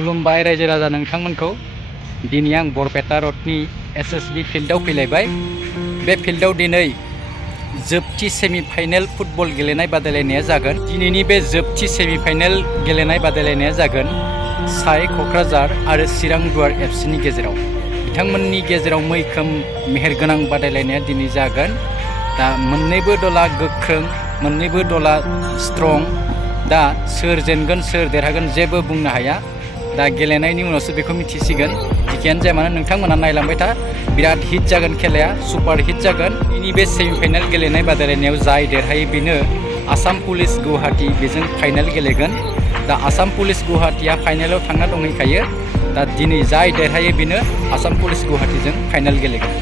खुलुमबाय रायजो राजा नोंथांमोनखौ। दिनै आं बरपेटा रडनि एसएसबि फिल्डआव फैलायबाय। बे फिल्डआव दिनै जोबथि सेमिफाइनेल फुटबल गेलेनाय बादायलायनाया जागोन। दिनैनि बे जोबथि सेमिफाइनेल गेलेनाय बादायलायनाया जागोन साय क'क्राझार आरो चिरां दुवार एफसिनि गेजेराव। बिथांमोननि गेजेराव मैखोम मेहेरगोनां बादायलायनाया दिनै जागोन। दा मोन्नैबो दला गोख्रों, मोन्नैबो दला स्ट्रं। दा सोर जेनगोन सोर देरहागोन जेबो बुंनो हाया। दा गेलेनायनि उनावसो बेखौ मिथिसिगोन। जिखियानो जाया मानो नोंथांमोना नायलांबाय था। बिराद हिट जागोन खेलाया, सुपार हिट जागोन। दिनै बे सेमिफाइनेल गेलेनाय बादायलायनायाव जाय देरहायो बेनो आसाम पुलिस गुवाहाटी बेजों फाइनाल गेलेगोन। दा आसाम पुलिस गुवाहाटीया फाइनालाव थांना दंहैखायो। दा दिनै जाय देरहायो बेनो आसाम पुलिस गुवाहाटीजों फाइनाल गेलेगोन।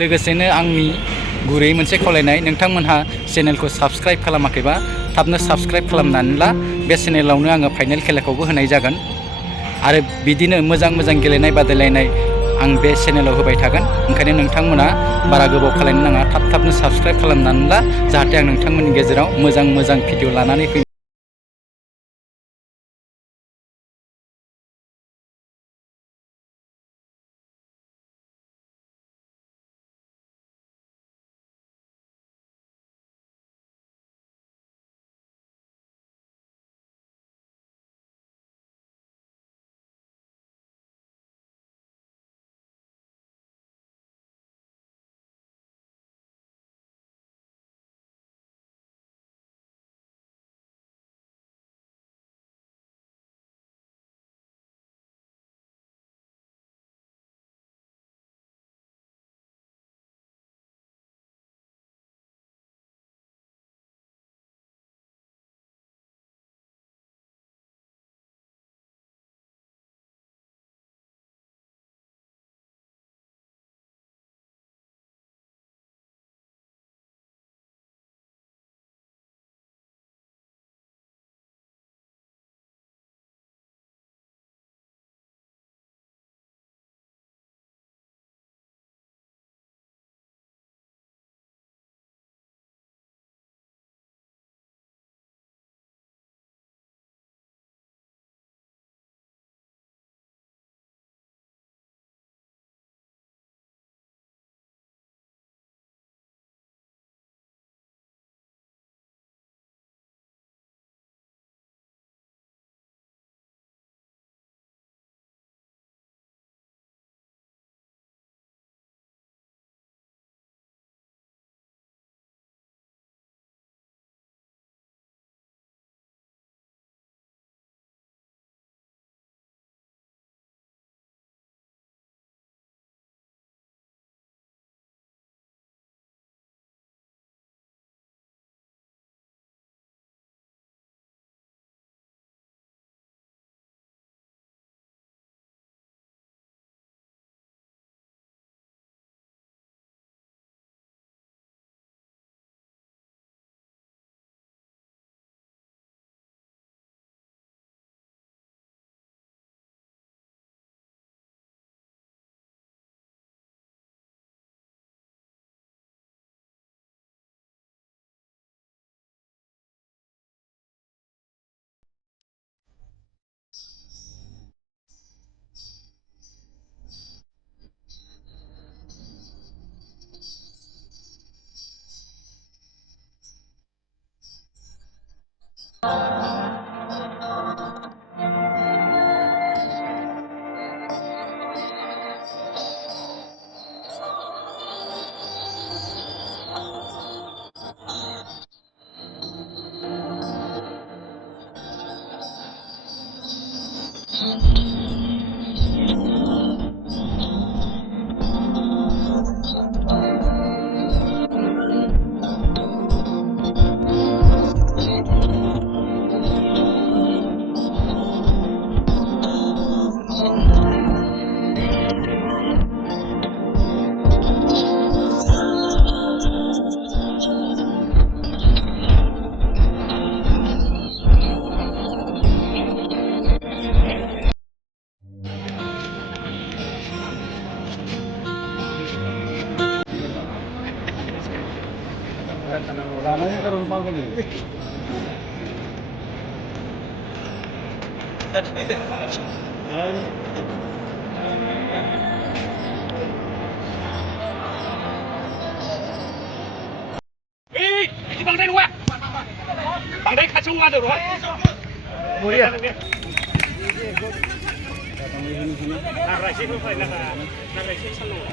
लोगोसेनो आंनि गुरै मोनसे खावलायनाय, नोंथांमोनहा चेनेलखौ साबस्क्राइब खालामाखैबा थाबनो साबस्क्राइब खालामनानै ला। बे चेनेलावनो आङो फाइनाल खेलाखौबो होनाय जागोन आरो बिदिनो मोजां मोजां गेलेनाय बादायलायनाय आं बे चेनेलाव होबाय थागोन। ओंखायनो नोंथांमोना बारा गोबाव खालायनो नाङा, थाबनो साबस्क्राइब खालामनानै ला, जाहाथे आं नोंथांमोननि गेजेराव मोजां मोजां भिडिअ लानानै फैयो। Bang đây bang đây khá sung được rồi. Mùi à? Nagrasi ko pa nagrasi sa loob.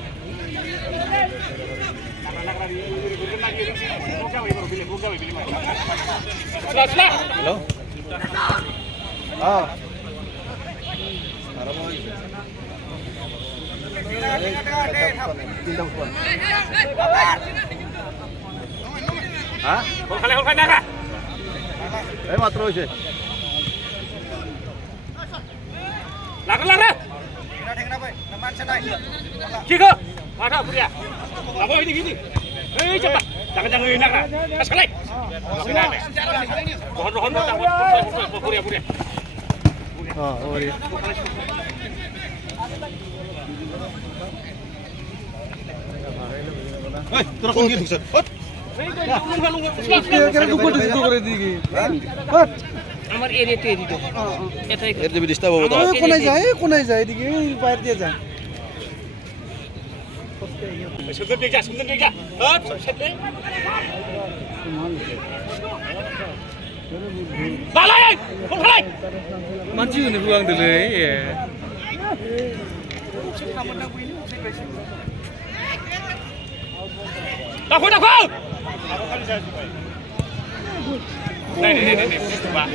Hello? Ah. Hah? Hold naga. Matro siya. Lara. Kiko, ada apa dia? Kamu ini. Cepat. Jangan ini naga. Sekali. Pohon puri. Oh, iya. Terus gitu, Ustaz. আমার এরিয়াতে দিত এটাই এর দিবি disturb হবে কোনায় যায় এদিকে বাইরে দিয়ে যায় সুন্দর দেখা বালাই কোথায় মানছি নে বুয়াং দিলে দেখো Này, Pak.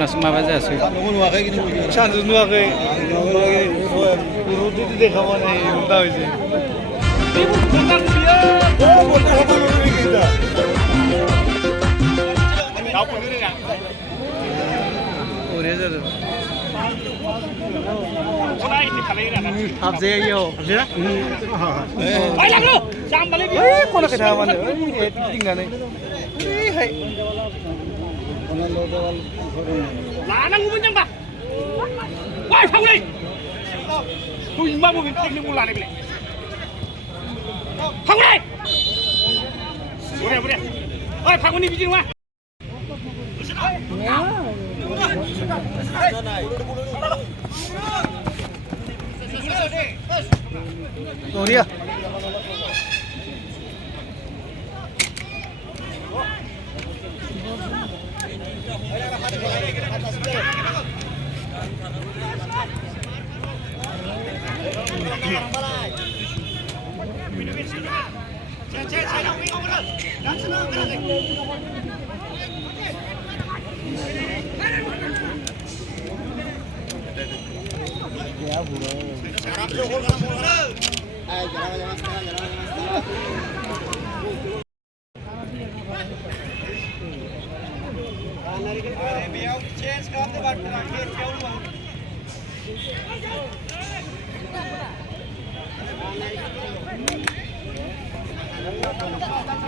Nasi apa aja sih? Sandu nuakai, urut itu deh kawan ini, tahu sih. Tahu pun ini nggak? Udah aja. Habis yo. Ayo lagu, jangan balik. Kono kedawan, tinggal nih. Hai. Lanang punya mbak. Wah, Pauli. Tuh mbak mau bikin ulang nih. Pauli. Boleh. Oi, Pauli bikin wah. Oh dia.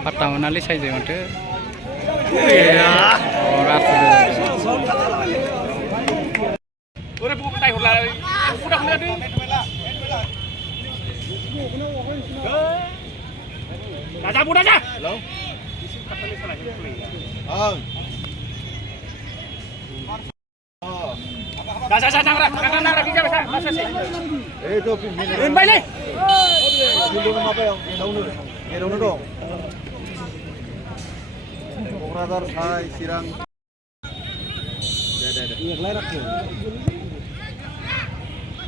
Patah nali saja mante. Udah buku petai udah di. Dah budak aja. Hello. Dah nagra kita bisa. Masa sih? Itu Balik. Pintu apa yang daun dong. Operator hai sirang. Ada. Iya, lerak tuh.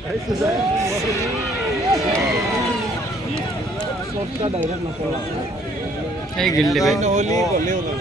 Ayo susah. Sorta direct na pala. Hey gilli be. Holi kolle holo.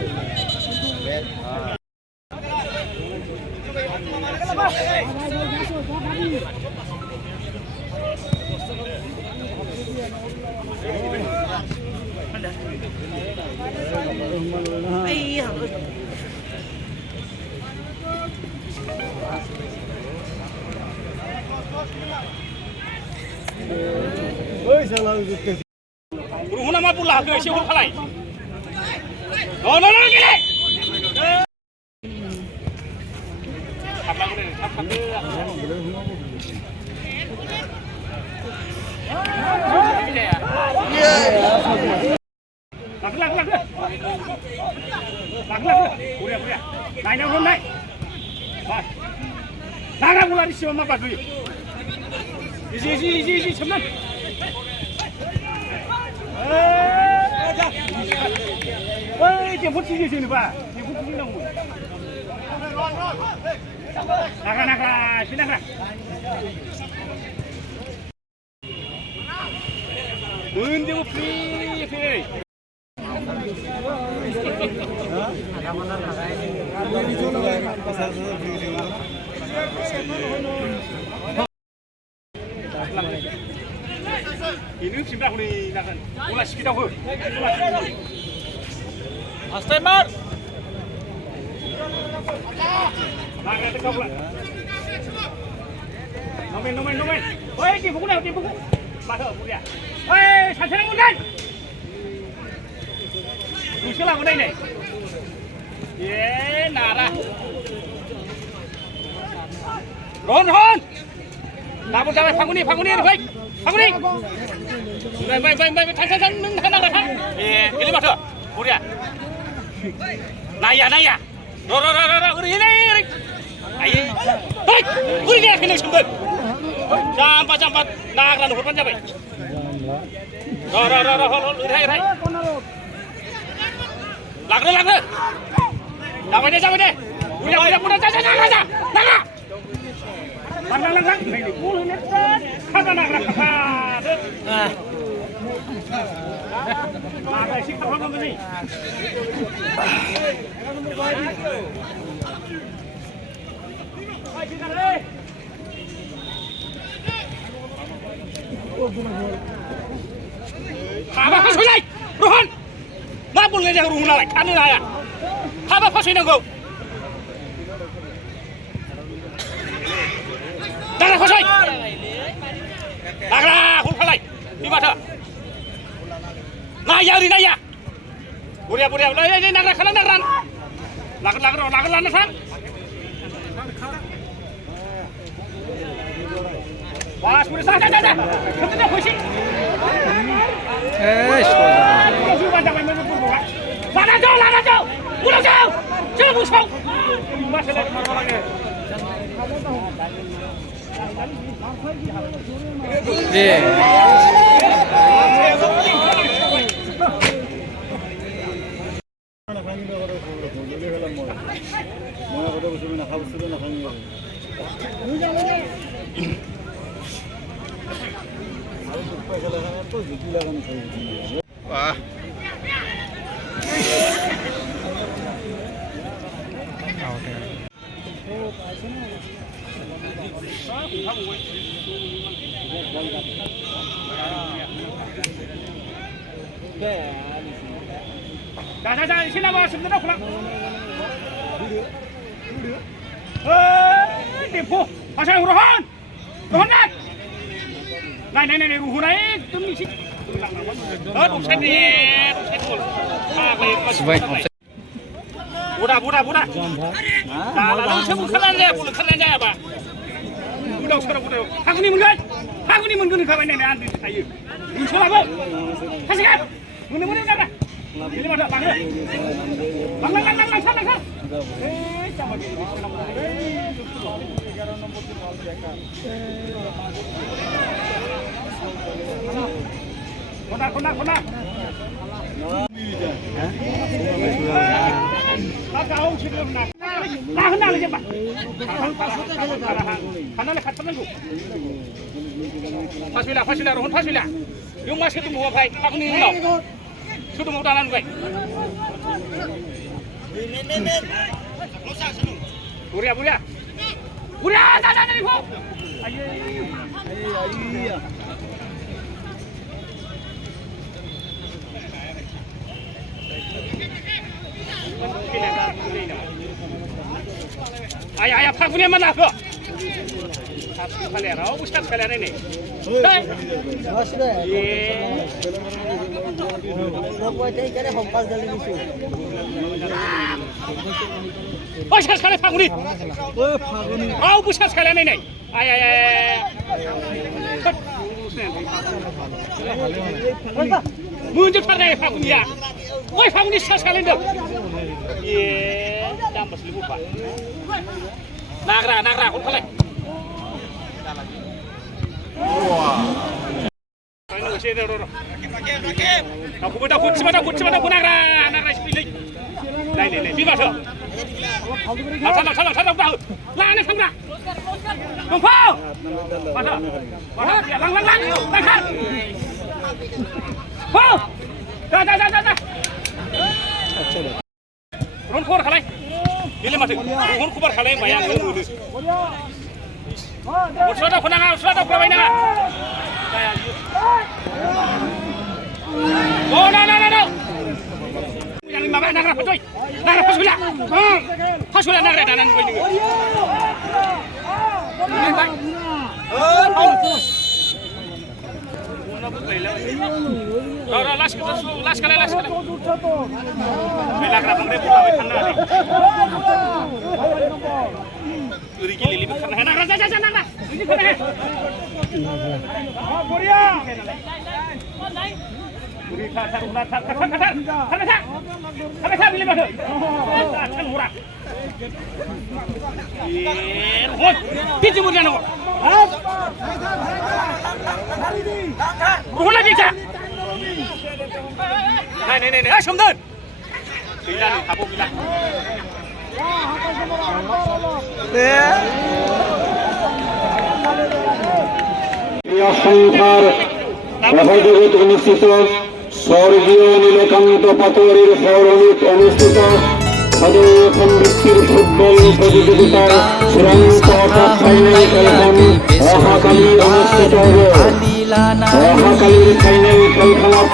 Oi salah itu. Rumah nama pula ke siapa kalai? No gile. लाखो बरिया बरिया नायनायाव हमनाय नागा बुलानि सिङाव मा बादुयो इजि सोमनां ओइ tempo थिजि जेनेबा tempo थिजि नांगौ नागा एसे नागा मोनजोबो free ini sebelah ni nakan. Bola sikit aku. Astemer. Nakan dekat bola. Nomen. Oi, di buku. Masuk dia. Oi, santai mundan. Usaha mundan ni. Ye, nara. Ron. Namun sampai panguni baik. Panguni. Baik. Tang. Ini macam. Buria. Naya. Ro. Ini. Ayo. Baik. Buria kena sumber. Campat. Nagran hutan jabai. Ro. Hai. Lagra. Jabai deh. Buria. Naga. Lang. Ini puluh meter. Kata naga. Naga isi kapan ni? Apa pasal ni? Rohan, mana boleh dia rumah lagi? Anu lagi. Apa pasal ni kau? Darah pasal. Darah, kau pasal. Di mana? Naya. Buria. Ini nagran. Nagran sang. Pas buria sang. Kita kuisi. Mana jauh. Pulang jauh. Jangan busuk. Masalah orangnya. Wah. 자, 신나 왔습니다. 그럼. Tempo. Pasal Rohan. Rohan. Này, Rohan này, tụi mình đúng sai đi. Buda. Lalu sebut kalian je apa? Buda. Aku ni mungkin kau ini nanti saya. Insya Allah. Kasih kan? Mana dah? Ini mana bang? Lang. Coba di Kona. Kau sudah nak. Tahan aja pak. Kanan lekat penanggu. Pasila Rohan pasila. Yung mas ketemu apa? Aku ni lo. Sudah mau jalan gue. Buria. Jangan ni kau. Ayo. Ayah, Pakunya mana kau? Kalian, ustaz kalian ini. Ustaz kalian Pakuni. Ustaz kalian ini. Ayah. Muncul pada Pakunya. Woi, kamu ni sas kalian dong. Ye, dapat seribu pak. Nagra, kau kalian. Ini sih dah. Aku betul aku nagra sepilih. Lain, di mana? Salah, tahu. Lain sama. Kumpul. Mana? Lang. Oh! Dah. Ron khor khalai. Bila mati. Ron kubar khalai bayang ron udu. Usada khona na. Oh, no. Yang lima nagra putoi. Nagra pasula. Pasula nagra danan koi ni. Las kali. Bela kerapang deh buka ikan nari. Uri gili libet karena nak rasa. Ini kena. Korea. Uri kata rumah kata. Kata beli mana? Kan murah. Hoi, pinjam murah nak. Bukan lagi cak. Nih, Somdan. Bila ni, aku bila. প্রিয় সংখ্যার সহযোগিত অনুষ্ঠিত স্বর্গীয় নীলকান্ত পাটোয়ারির স্মরণিত অনুষ্ঠিত সদর্শন বৃত্তির football প্রতিযোগিতার চূড়ান্ত final খেলখন অহাকালী অনুষ্ঠিত হবে। অহাকালীর ফাইনাল খেলখনত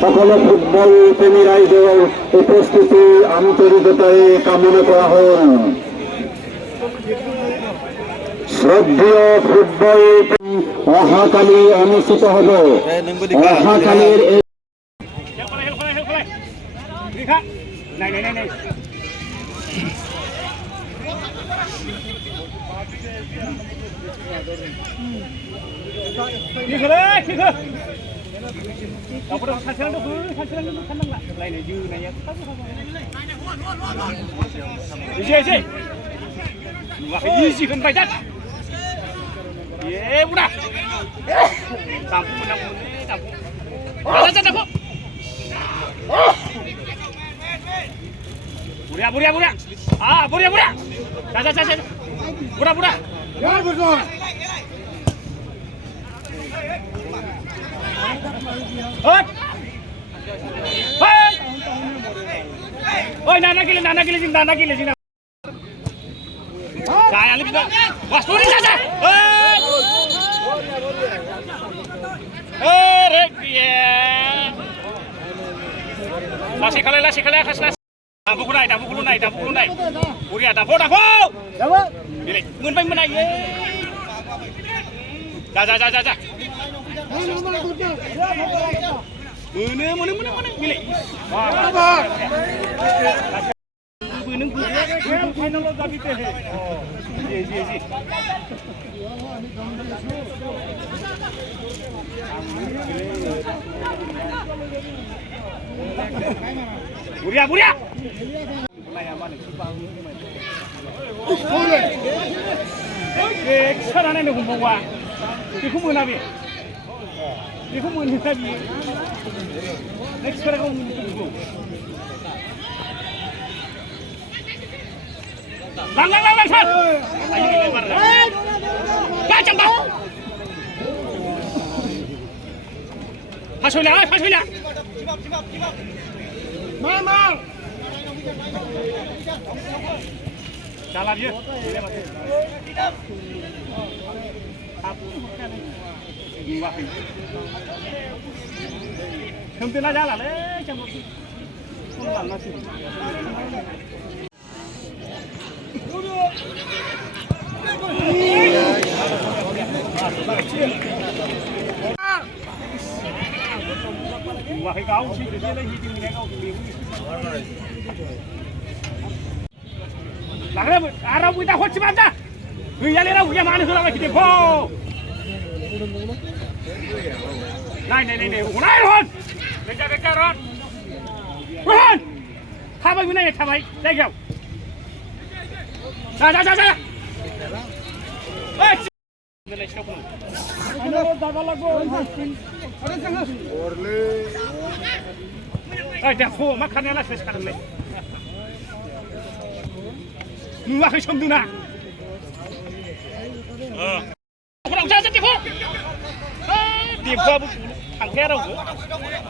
সকল ফুটবল প্রেমী রাইজের উপস্থিতি আন্তরিকতায় কামনা করা হল। শ্রদ্ধেয় ফুটবল অহাকালী অনুষ্ঠিত হবে। অহাকালীর Apa dah sasaran tu kan nak lain je nanya. Isi. Wah, isi kan baik. Ye, budak. Campur nak muni, campur. Ada campur. Budak. Ah, budak. Caca. Budak. Jangan betul. Oi, nana gila sing. Saya lebih dah. Wasturi saja. Rek dia. Lasi kali khas las. Dapu kulunai. Uria dapu. Dapu. Pilih. Mun menai. Ja. Mana pilih. Wah. Bunung final lo tapi teh. Ji. Buria. Sekarang ni hukum apa? Hukum mana bi? Hukum mana bi? Next sekarang hukum. Lang, sat. Ayo lempar. Kacang bah. Hasulah. Mamang. Salam je. Không tin là ra là đấy, chẳng một Wah, kau sih dia lagi di mana kau beli. Lalu arah kita hot macam. Dia lera dia mana sudah lagi di bawah. Nai, unai Ron. Beca Ron. Ron. Thabai mana ya thabai? Lagi kau. Sa. Eh. Defo makannya lah sekarang ni. Nuah kesem duna. Kurang jajan defo. Defo angker aku.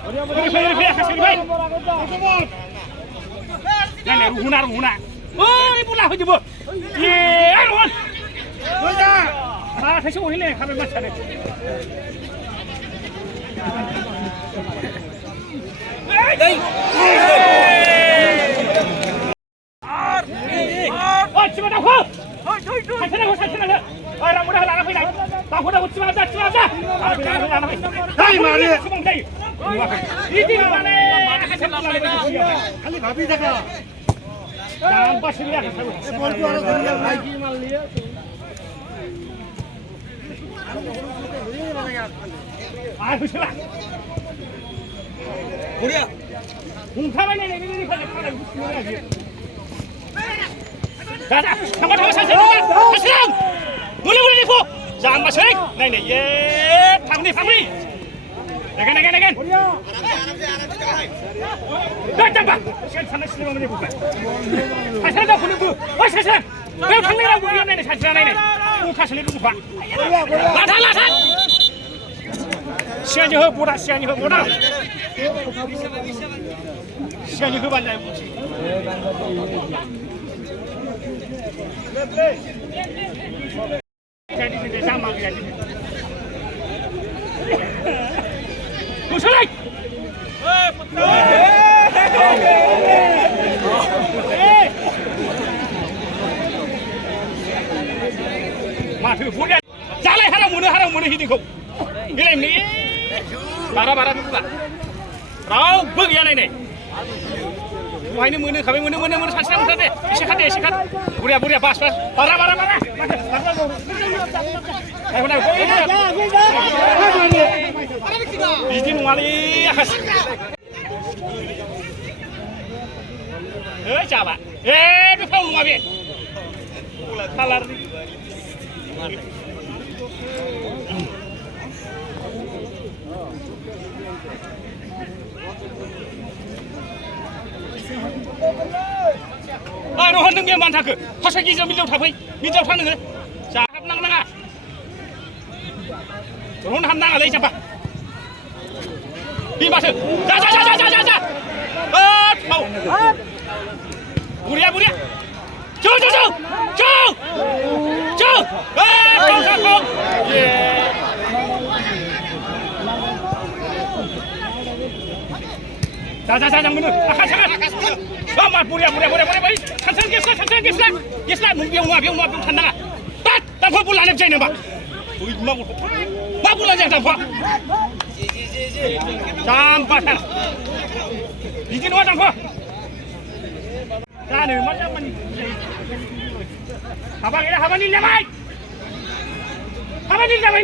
Boleh kasih baik. Nenek ruhuna. Oh, ibu lah je bu. Ye, Ron. Boleh. Ah, kasih orang ni kami macam ni. Oh, cuma dah kau. Sana. Orang muda nak pergi nak. Tak muda cuma dah. Hai mari. Ini mana? Kali babi jaga. Nampak sini. Bol tu orang dunia lagi mal liya. Ah, sudah. Korea. Ungkapan ini kalau lagi. Dah. Sama saya. Boleh Defo. Jangan masuk. Nai. Ye. Family. Again. Dah jumpa. Sana sini mana buka. Asal dah kunu bu. Asal. Kau tengah orang bukan ni sana ni. Muka sini tu buka. Latan. Siapa je bodoh. Siapa je bandai. Jadi sama jadi. Musuh. Mati bukan. Jalan haram muna hidup kau. Bila ini, bara buka. Rau bagian ini. Wah ini muna kami muna sasaran tadi. Isikat. Buria bas. Bara. Izin wali akas. Coba. Befau ngabe. Kalar. Rohan neng dia mana ke? Pasal kita minjau tangan ke? Siapa nang? Rohan nang lagi siapa? Di mana? Ja. Mau. Buria. Jauh. Kau. Jangan mundur. Akan. Amat buria. Sansan geslah. Biung tandang. Tak pulang nak jadi nampak. Mau pulang jangan nampak. Nampak kan? Izin awak nampak. Sana macam ni. Abang ni nyamai.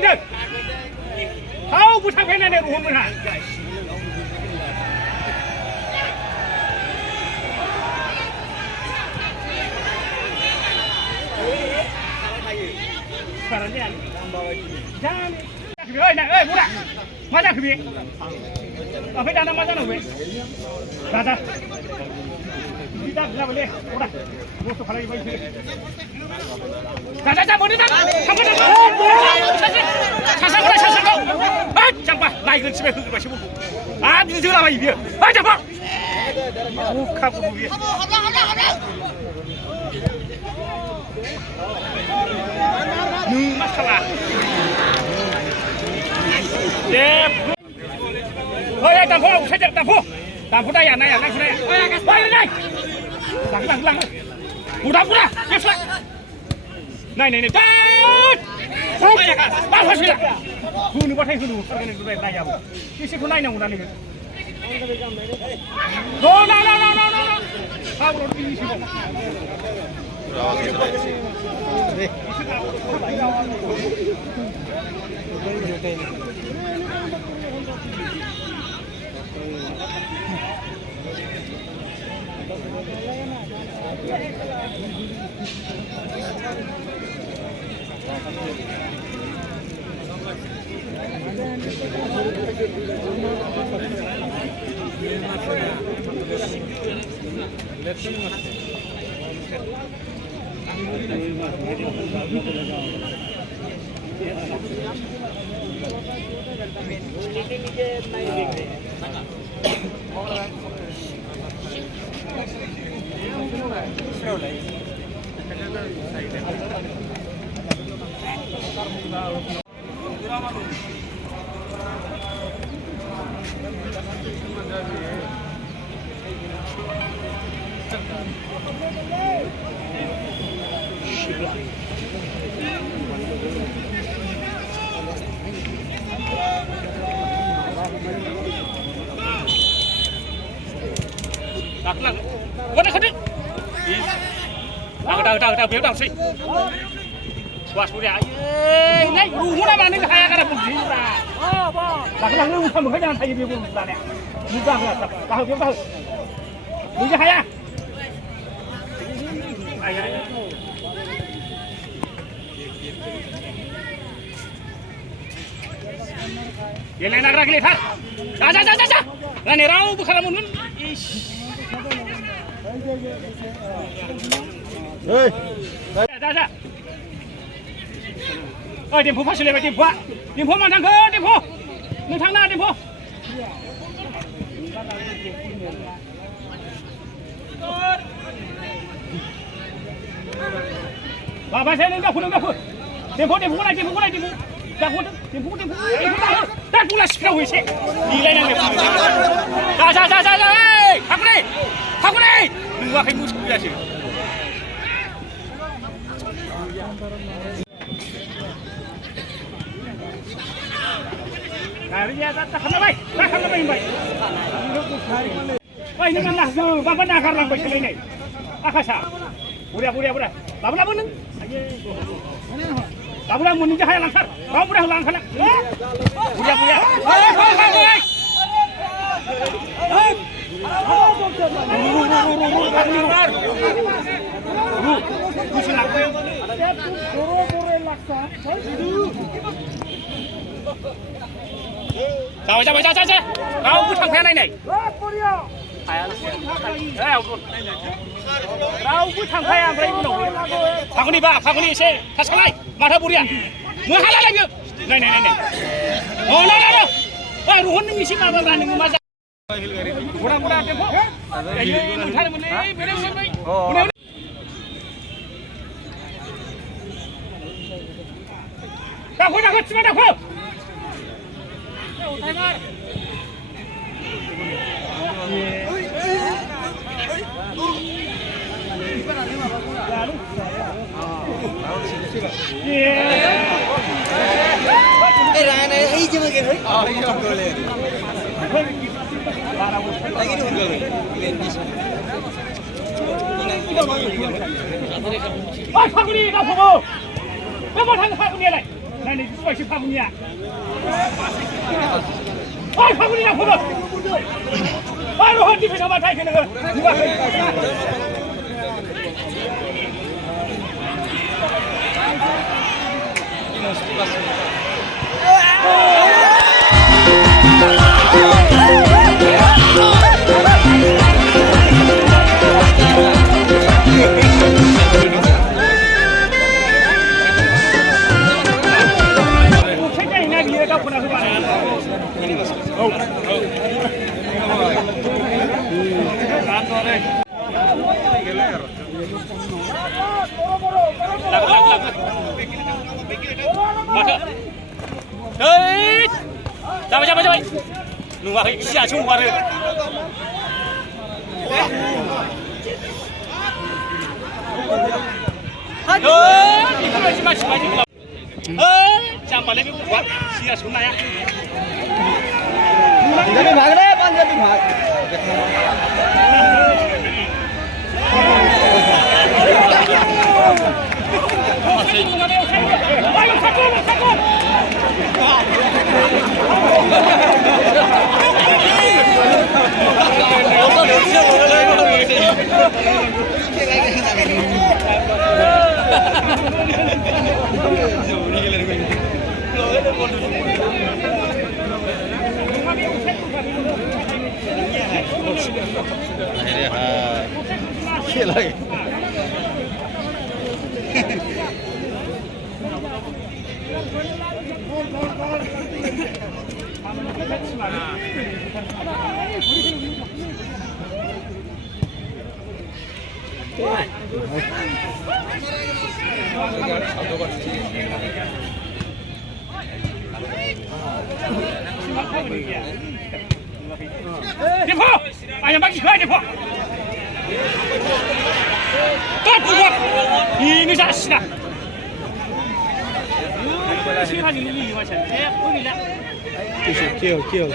Tu. Kau bukan kena ni rumah mana? Jangan. Budak. Macam kebi. Apa dah nama macam apa? Dah. Kita dah boleh. Budak. Bosok kalau ibu ini. Dah. Boleh dah. Kamu dah. Sasa kau. Campak. Naik ke sini ke sini. Di sini lah ibu. Campak. Muka ibu. Masalah. Dep. Hei, tampuk, saya tampuk. tạm phút đây à, này à, này phút đây đây đây lặng budak yes lah này ba phát sila hunu pathai hunu sargane dubai nai jabo kisi ko nai na unani no ha bro kisi ko lặng vẫn là khẩn định đào béo đào xinh quá số đấy này đủ muốn làm anh hai cái là một gì ra lặng lưu không được hết thầy biểu cũng là nè như ra là đào béo đào đúng chưa hay à ये line रख ले था जा लाने राव बुखारा मुन जा ओइ दिम्फु फासले बाय दिम्फु मान थांखो दिम्फु नों थांना दिम्फु बाबा saya nggak pulang tempo dah pula sekarang wes nilai nang lepas ja aku ni dua kali musuh dia sih hari dia tak kena baik baik ini mana tu bapa nak kerang baik kali ni akasa budak bapa pun Kamu dah meninjau hayal langkar, kamu dah langkar nak, budak. Chào, kau cứ thằng phe này. Kau cứ thằng phe am berani nong. Phaguni se, kasalai, mata burian. Muhalah lagi. Này. Oh, no. Wah, ruhun ni misi apa berani masa. Budak tempo. Ini muncul mulai, beri. Takut, cuma takut. này ấy chứ mà kìa thấy lấy cái đường lên đi 아, 파군이 나 보고. 몇번 하는 파군이 래. 나는 수고시 파군이야. 아, 파군이 나 보고. 아, 너 어디 가서 맞아 이거는. 누가 Hei, jangan. Nunggu siapa cuma baru. बेफोरबायदि मानसि बायदि जाम्बालाय बे गथ'आ सिगासो नाया पंजाबी भाग रहे पंजाबी भाग 대포! 아야 막이 그야 대포! 또 죽어! 이놈 자식아! 시간이 이거 맞아. 보이냐? kill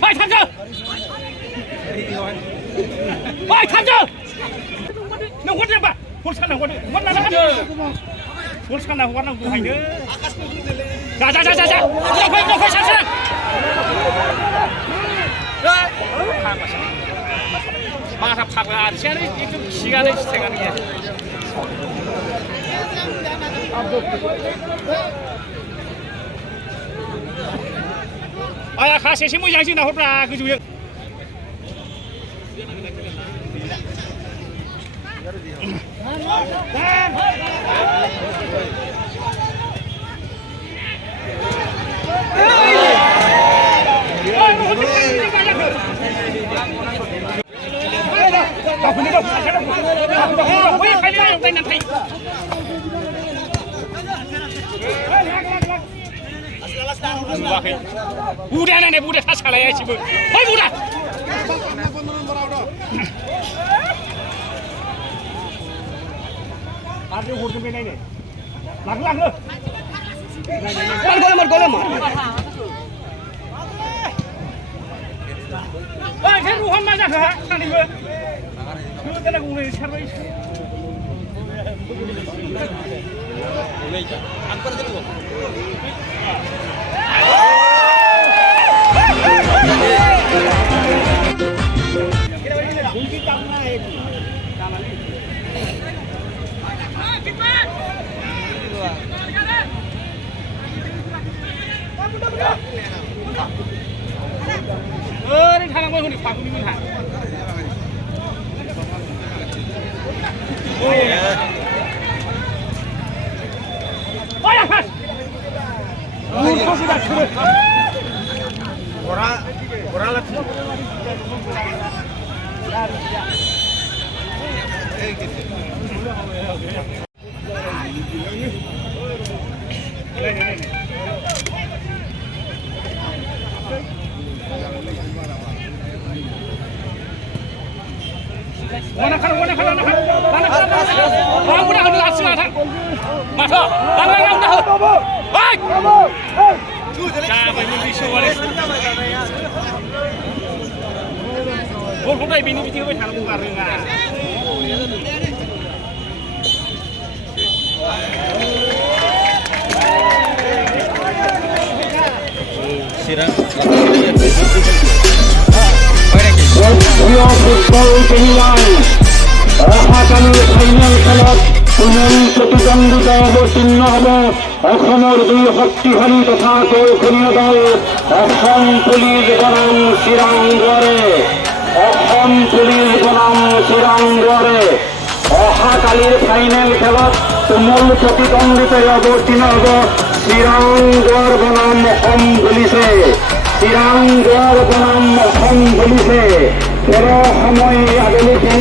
빨리 탐정! 빨리 탐정! 너 혼자 봐! 볼찬나 혼자 볼찬나 혼자 누구인데? 자자자자자! 너快上身! 마사 파고야 아치아는 좀 기간을 시행하는 게. 아야 가세시 뭐 양식 나올라 그 중에. Udah nih, udah tas kalah ya sih, bu. Hei, udah. Ada huruf beda ini. Lag lu. Gol. Wah, saya ruham aja kah? Tadi bu. Lu tadi gue cari. Ini thằng nào đi phá cũng đi hả? Ôi ya khas. Murko sudah kere. Ora lagi. Mana kan. Kamu dah ada asal dah. Masa, tangan yang dah. Hai. Jangan ini isu boleh. Bol kau dah bini bini kau cakap muka rengar. Sirang. Football খেলিয়ায় অহাকালি final খেলত পুনৰ প্ৰতিদ্বন্দ্বিতায় অৱতীৰ্ণ হ'ব অসমৰ দুই শক্তিশালী তথা আকৰ্ষণীয় দল অসম পুলিচ বনাম চিৰাং দুৱাৰে অহাকালিৰ ফাইনেল খেলত তুমুল প্ৰতিদ্বন্দ্বিতায় অৱতীৰ্ণ হ'ব চিৰাং দুৱাৰ বনাম অসম পুলিচে। চিৰাং দুৱাৰ বনাম অসম পুলিচে 13 সময়